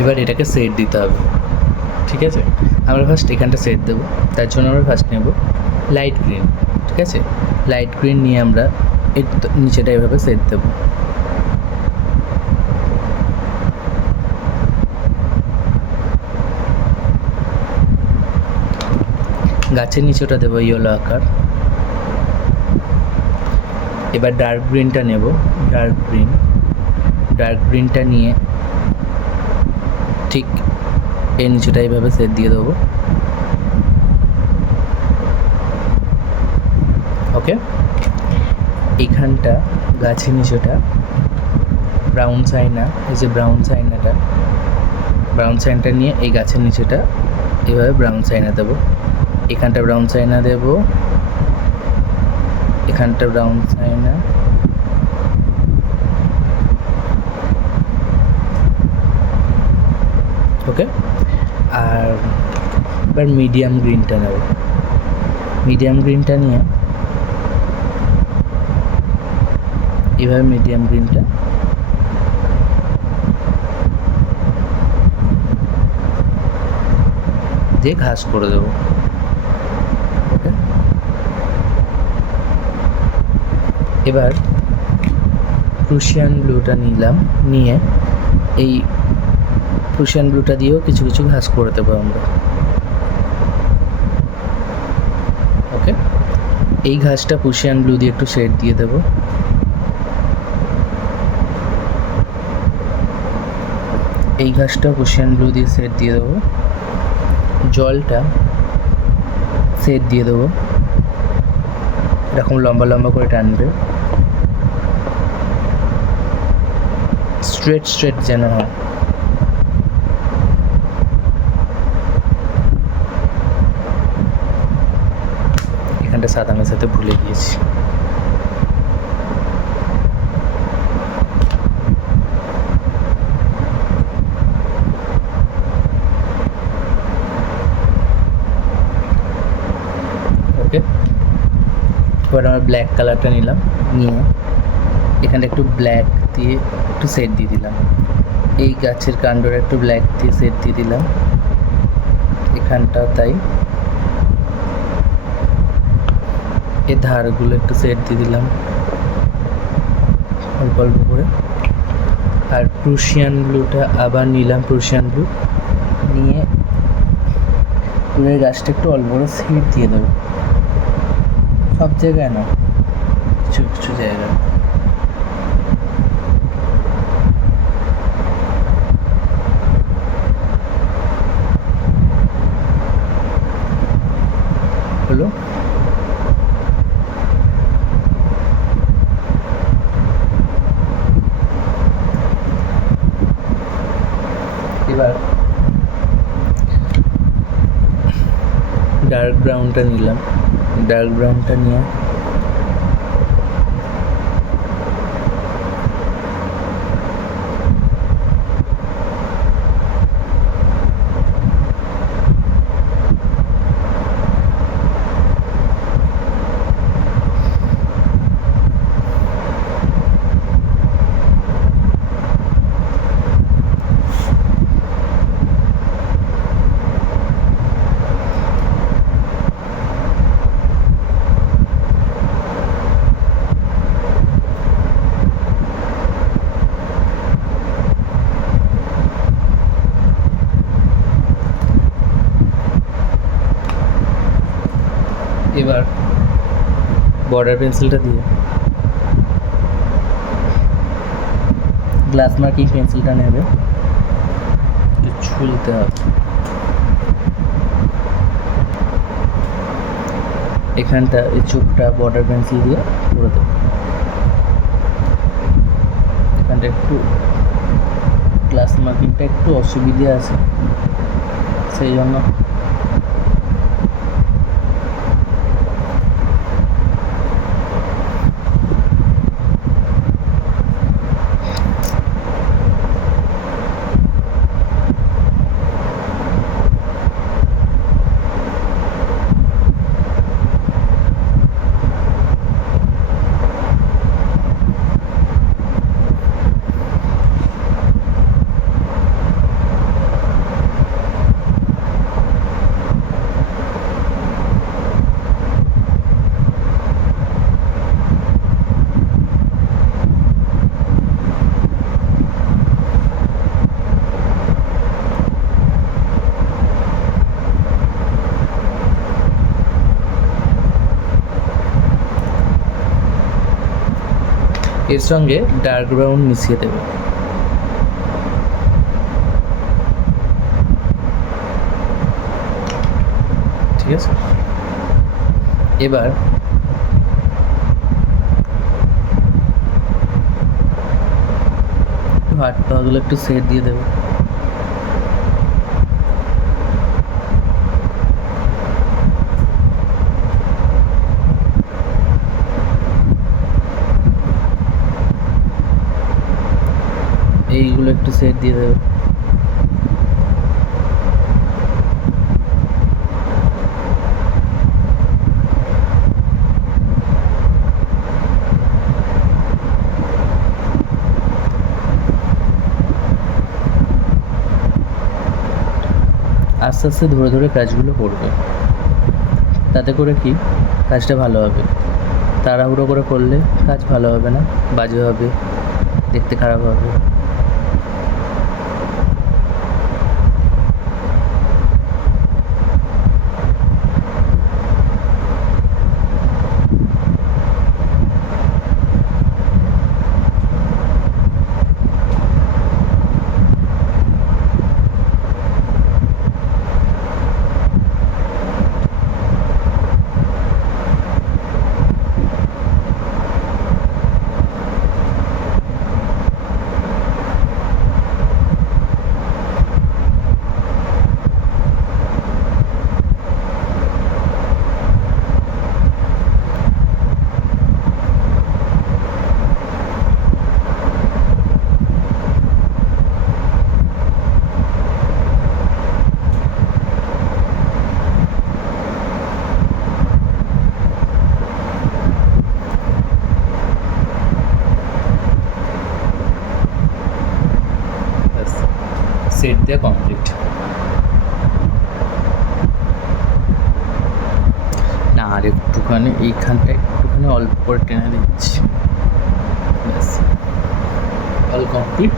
এবার এটাকে সেট দিতে হবে, ঠিক আছে। আমরা ফার্স্ট এখানটা সেট দেবো, তার জন্য আমরা ফার্স্ট নেব লাইট গ্রিন, ঠিক আছে। লাইট গ্রিন নিয়ে আমরা এর নিচেটা এভাবে সেট দেবো। গাছের নিচেটা দেবো ইয়েলো আকার। এবার ডার্ক গ্রিনটা নেব, ডার্ক গ্রিনটা নিয়ে ঠিক এর নিচেটা এইভাবে সেট দিয়ে দেবো। ওকে, এইখানটা গাছের নিচেটা ব্রাউন সাইনা, এই যে ব্রাউন সাইনটা নিয়ে এই গাছের নিচেটা এভাবে ব্রাউন সাইনা দেবো। এখানটা ব্রাউন সাইনা দেব, এখানটা ব্রাউন সাইনা, ওকে। আর এবার মিডিয়াম গ্রিনটা নেব, মিডিয়াম গ্রিনটা নিয়ে এভাবে মিডিয়াম গ্রিনটা দিয়ে ঘাস করে দেবো। ওকে, এবার প্রুশিয়ান ব্লুটা নিলাম, নিয়ে এই প্রুশিয়ান ব্লুটা দিয়েও কিছু কিছু ঘাস করে দেবো আমরা। ওকে, এই ঘাসটা প্রুশিয়ান ব্লু দিয়ে একটু শেড দিয়ে দেবো। এই ঘাসটা প্রুশিয়ান ব্লু দিয়ে শেড দিয়ে দেবো। জলটা শেড দিয়ে দেবো, এরকম লম্বা লম্বা করে টানবে, স্ট্রেট যেন হয়। এখানটা সাদা মেশাতে ভুলে গিয়েছি। ওকে, এবার আমরা ব্ল্যাক কালারটা নিলাম, নিয়ে এখানটা একটু ব্ল্যাক দিয়ে একটু সেট দিয়ে দিলাম। এই গাছের কাণ্ডটা একটু ব্ল্যাক দিয়ে সেট দিয়ে দিলাম, এখানটাও তাই। এই ধারগুলো একটু সেট দিয়ে দিলাম অল্প অল্প করে। আর প্রুশিয়ান ব্লুটা আবার নিলাম, প্রুশিয়ান ব্লু নিয়ে পুরো গাছটা একটু অল্প করে সেট দিয়ে দেবো, সব জায়গায় না, কিছু কিছু জায়গায়। হলো, এবার ডার্ক ব্রাউনটা নিলাম, ডার্ক ব্রাউনটা নিয়ে এবার বর্ডার পেন্সিলটা দিয়ে গ্লাস মার্কিং পেন্সিলটা নেবে, একটু ছুলতে হবে। এখানটা এই চোখটা বর্ডার পেন্সিল দিয়ে করে দেবো। এখানটা একটু গ্লাস মার্কিংটা একটু অসুবিধে আছে, সেই জন্য এর সঙ্গে ডার্ক ব্রাউন মিশিয়ে দেবে। ঠিক আছে, এবার হাত পাগুলো একটু সেট দিয়ে দেবে। এইগুলো একটু সেট দিয়ে দেবে। আস্তে আস্তে ধরে ধরে কাজগুলো করবে, তাতে করে কি কাজটা ভালো হবে। তাড়াহুড়ো করে করলে কাজ ভালো হবে না, বাজে হবে, দেখতে খারাপ হবে। সেট দেওয়া কমপ্লিট। না, আর একটুখানি এইখানটা একটুখানি অল্প করে টেনে দিচ্ছি, ব্যাস অল কমপ্লিট।